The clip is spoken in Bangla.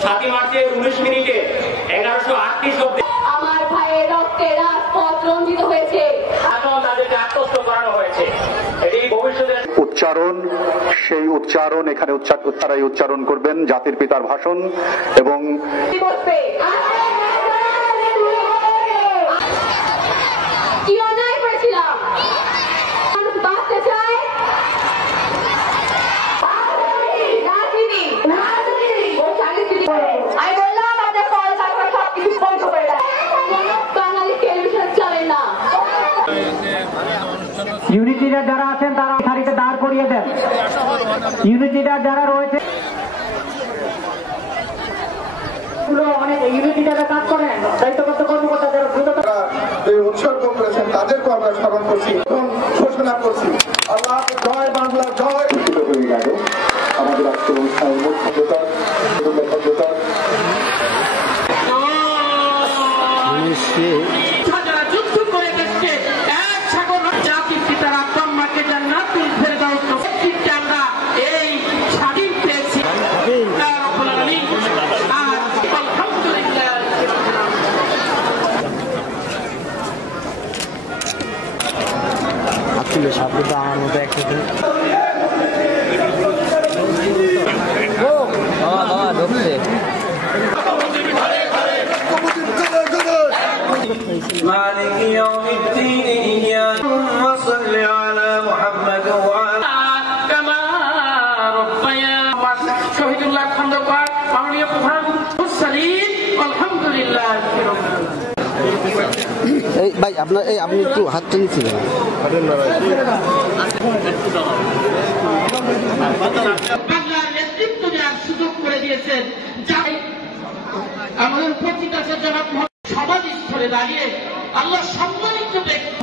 7 মার্চের 19 মিনিটে 1138 অব্দে আমার ভাইয়ের রক্তে রাজপথ রঞ্জিত হয়েছে। এখন তাদেরকে আত্মস্থ করানো হয়েছে। এটি ভবিষ্যতের উচ্চারণ, সেই উচ্চারণ এখানে তারাই উচ্চারণ করবেন জাতির পিতার ভাষণ এবং কি অন্যায় করেছিলাম বাঁচতে চাই আমি বললাম আপনার কল তারপর সবকিছু বন্ধ করে দেয়। বাঙালি টেলিভিশন চলে না। ইউনিটিরা যারা আছেন তারা সারিতে দাঁড় করিয়ে দেন। ইউনিটিরা যারা রয়েছে অনেক ইউনিটিরা কাজ করেন, দায়িত্বপ্রাপ্ত কর্মকর্তা যারা উৎসর্গ করেছেন তাদেরকে আমরা স্মরণ করছি, ঘোষণা করছি আল্লাহ জয় বাংলা জয়। হয়ে গেল আমাদের আজকের অনুষ্ঠানের যারা যুদ্ধ করে দেখছে এক সাগর জাতির পিতার আব্বাম্মাকে জান্নাতুল ফেরদাউস নসিবকে আমরা এই স্বাধীন পেয়েছি। আসলে শব্দ আমার মতো একসাথে ঢুকছে। مالك يوم الدين إياك وصل على محمد وعلى كما ربيانا শহীদুল্লাহ খন্দকার মাননীয় প্রধান মুরসালিন আলহামদুলিল্লাহ। এই ভাই আপনার আপনি একটু হাতটা নিচ্ছিলেন। বাংলার নেতৃত্ব দেওয়ার সুযোগ করে দিয়েছেন। আমাদের উপস্থিত আছে জনাব সমাধিস্থলে দাঁড়িয়ে আল্লাহ সম্মানিত ব্যক্তি।